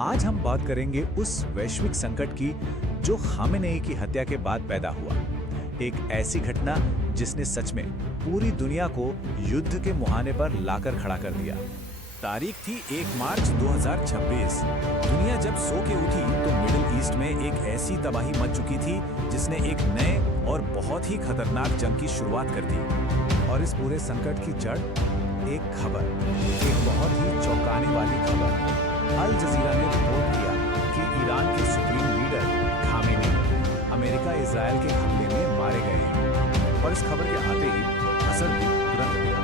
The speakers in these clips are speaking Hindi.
आज हम बात करेंगे उस वैश्विक संकट की जो खामेनेई की हत्या के बाद पैदा हुआ। एक ऐसी घटना जिसने सच में पूरी दुनिया को युद्ध के मुहाने पर लाकर खड़ा कर दिया। तारीख थी 1 मार्च 2026। दुनिया जब सो के उठी तो मिडिल ईस्ट में एक ऐसी तबाही मच चुकी थी जिसने एक नए और बहुत ही खतरनाक जंग की शुरुआत कर दी। और इस पूरे संकट की जड़ एक खबर, एक बहुत ही चौंकाने वाली खबर। अल जजीरा ने रिपोर्ट किया कि ईरान के supreme leader Khamenei America Israel के हमले में मारे गए हैं। और इस खबर के आते ही असर भी तुरंत दिया।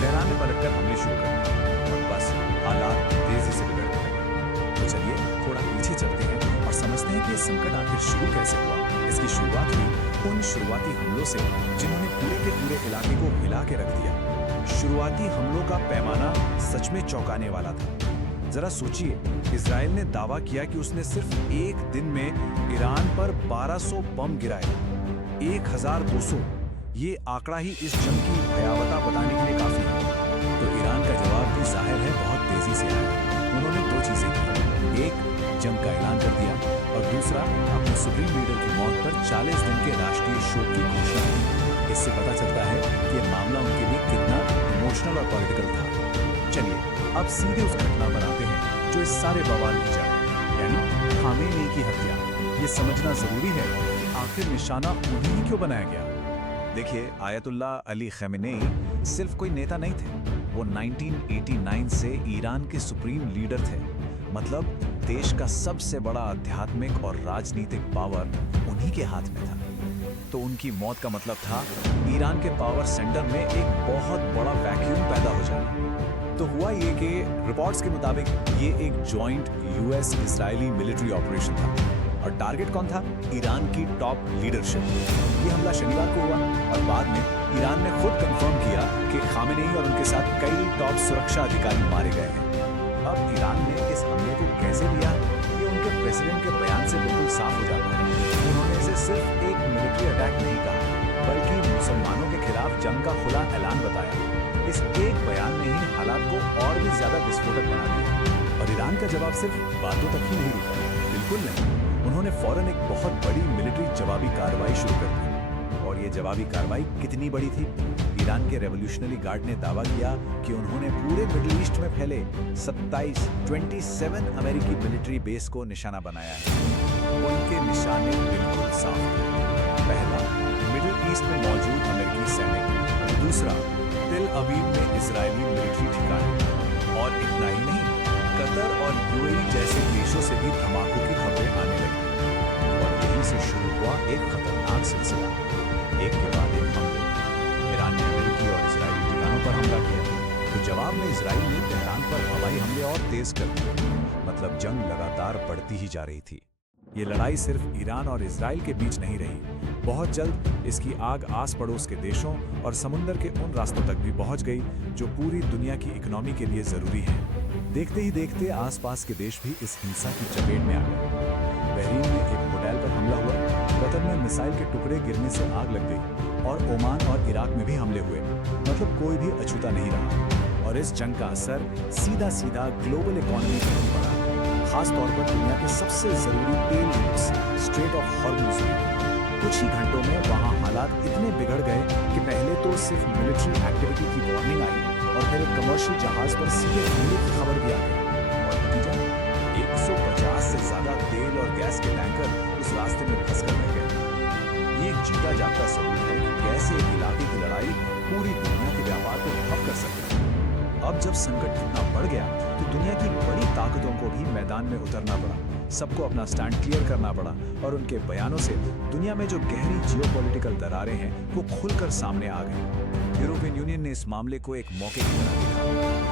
तेहरान ने पलटकर हमले शुरू कर दिए और बस हालात तेजी से बिगड़ने लगे। तो चलिए थोड़ा पीछे चलते हैं और समझते हैं कि ये संकट आखिर शुरू कैसे हुआ। इसकी शुरुआत हुई उन शुरुआती हमलों से जिन्होंने पूरे के पूरे इलाके को हिला के रख दिया। शुरुआती हमलों का पैमाना सच में चौंकाने वाला था। जरा सोचिए, इजराइल ने दावा किया कि उसने सिर्फ एक दिन में ईरान पर 1200 बम गिराए। 1200, ये आंकड़ा ही इस जंग की भयावहता बताने के लिए काफी है। तो ईरान का जवाब भी जाहिर है बहुत तेजी से आया। उन्होंने 2 चीजें की। एक, जंग का ऐलान कर दिया और दूसरा, अपने सुप्रीम लीडर की मौत पर 40 दिन के राष्ट्रीय शोक की घोषणा की। इससे पता चलता है कि यह मामला उनके लिए कितना इमोशनल और पॉलिटिकल था। चलिए अब सीधे उस घटना पर आते हैं जो इस सारे बवाल की जड़ है, यानी खामेनेई की हत्या। ये समझना जरूरी है कि आखिर निशाना उन्हीं क्यों बनाया गया। देखिए, आयतुल्ला अली खamenei सिर्फ कोई नेता नहीं थे। वो 1989 से ईरान के सुप्रीम लीडर थे। मतलब देश का सबसे बड़ा आध्यात्मिक और राजनीतिक पावर उन्हीं के हाथ में था। तो उनकी मौत का मतलब था ईरान के पावर सेंटर में एक बहुत बड़ा वैक्यूम पैदा हो जाना। तो हुआ ये कि रिपोर्ट्स के मुताबिक ये एक joint US Israeli military operation था और टारगेट कौन था? ईरान की टॉप लीडरशिप। ये हमला शनिवार को हुआ और बाद में ईरान ने खुद कंफर्म किया कि खामेनेई और उनके साथ कई टॉप सुरक्षा अधिकारी मारे गए हैं। अब ईरान ने इस हमले को कैसे लिया, ये उनके प्रेसिडेंट के बयान से बिल्कुल साफ हो जाता है। उन्होंने इसे सिर्फ एक मिलिट्री अटैक नहीं कहा, बल्कि मुसलमानों के खिलाफ जंग का खुला ऐलान बताया। इस एक बयान ने ही हालात को और भी ज्यादा विस्फोटक बना दिया। और ईरान का जवाब सिर्फ बातों तक ही नहीं रुका, बिल्कुल नहीं। उन्होंने फौरन एक बहुत बड़ी मिलिट्री जवाबी कार्रवाई शुरू कर दी। और ये जवाबी कार्रवाई कितनी बड़ी थी? ईरान के रेवोल्यूशनरी गार्ड ने दावा किया कि उन्होंने पूरे मिडिल ईस्ट में फैले 27 अमेरिकी मिलिट्री बेस को निशाना बनाया है। उनके निशाने बिल्कुल साफ थे। पहला, मिडिल ईस्ट में मौजूद अमेरिकी सैनिक। दूसरा, तेल अवीव में इजरायली मिलिट्री ठिकाने। और इतना ही नहीं, कतर और यूएई जैसे देशों से भी धमाकों की खबरें आने लगी। और यहीं से शुरू हुआ एक खतरनाक सिलसिला, एक के बाद एक हमले। ईरान ने अमेरिकी और इजरायली ठिकानों पर हमला किया तो जवाब में इजराइल ने तेहरान पर हवाई हमले और तेज कर दिए। मतलब जंग लगातार बढ़ती ही जा रही थी। ये लड़ाई सिर्फ ईरान और इजराइल के बीच नहीं रही। बहुत जल्द इसकी आग आस पड़ोस के देशों और समुंदर के उन रास्तों तक भी पहुंच गई जो पूरी दुनिया की इकोनॉमी के लिए जरूरी है। देखते ही देखते आसपास के देश भी इस हिंसा की चपेट में आ गए। बहरीन में एक होटल पर हमला हुआ, कतर में मिसाइल के टुकड़े गिरने से आग लग गई और ओमान और इराक में भी हमले हुए। मतलब कोई भी अछूता नहीं रहा। और इस जंग का असर सीधा सीधा ग्लोबल इकोनॉमी पर भी पड़ा, खास तौर पर दुनिया के सबसे जरूरी तेल रूट्स स्ट्रेट ऑफ हॉर्मुज़ में। कुछ ही घंटों में वहां हालात इतने बिगड़ गए कि पहले तो सिर्फ मिलिट्री एक्टिविटी की वार्निंग आई और फिर एक कमर्शियल जहाज पर सीधे हमले की खबर भी आ गई। और नतीजा, 150 से ज्यादा तेल और गैस के टैंकर उस रास्ते में फंस कर रह गए। ये एक जीता जागता सबूत है कि कैसे एक इलाके की लड़ाई पूरी दुनिया के व्यापार को ठप कर सकती है। अब जब संकट इतना बढ़ गया तो दुनिया की बड़ी ताकतों को भी मैदान में उतरना पड़ा। सबको अपना स्टैंड क्लियर करना पड़ा और उनके बयानों से दुनिया में जो गहरी जियोपॉलिटिकल दरारें हैं वो खुलकर सामने आ गई। यूरोपियन यूनियन ने इस मामले को एक मौके की तरह देखा।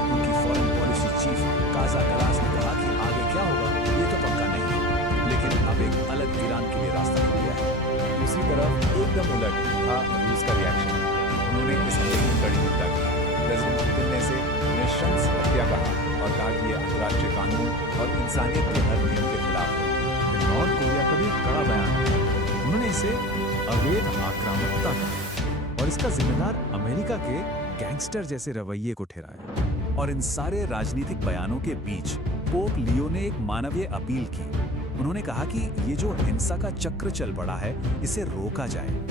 उनकी foreign policy chief Kaja Kallas ने कहा कि आगे क्या होगा ये तो पक्का नहीं है, लेकिन अब एक अलग ईरान के लिए रास्ता खुल गया है। दूसरी तरफ एकदम उलट था रूस का रिएक्शन। उन्होंने इस हमले की कड़ी निंदा की। प्रेसिडेंट पुतिन ने इसे नृशंस हत्या कहा और कहा कि यह अंतर्राष्ट्रीय कानून और इंसानियत के हर नियम के खिलाफ है। नॉर्थ कोरिया का भी कड़ा बयान है। उन्होंने इसे अवैध आक्रामकता कहा और इसका जिम्मेदार अमेरिका के गैंगस्टर जैसे रवैये को ठहराया। और इन सारे राजनीतिक बयानों के बीच पोप लियो ने एक मानवीय अपील की। उन्होंने कहा कि ये जो हिंसा का चक्र चल पड़ा है, इसे रोका जाए।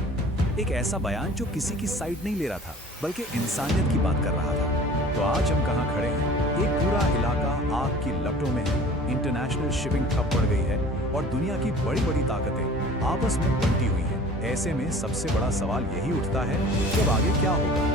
एक ऐसा बयान जो किसी की साइड नहीं ले रहा था, बल्कि इंसानियत की बात कर रहा था। तो आज हम कहाँ खड़े हैं? एक पूरा इलाका आग की लपटों में है, इंटरनेशनल शिपिंग ठप पड़ गई है और दुनिया की बड़ी-बड़ी ताकतें आपस में बंटी हुई हैं। ऐसे में सबसे बड़ा सवाल यही उठता है कि अब आगे क्या होगा?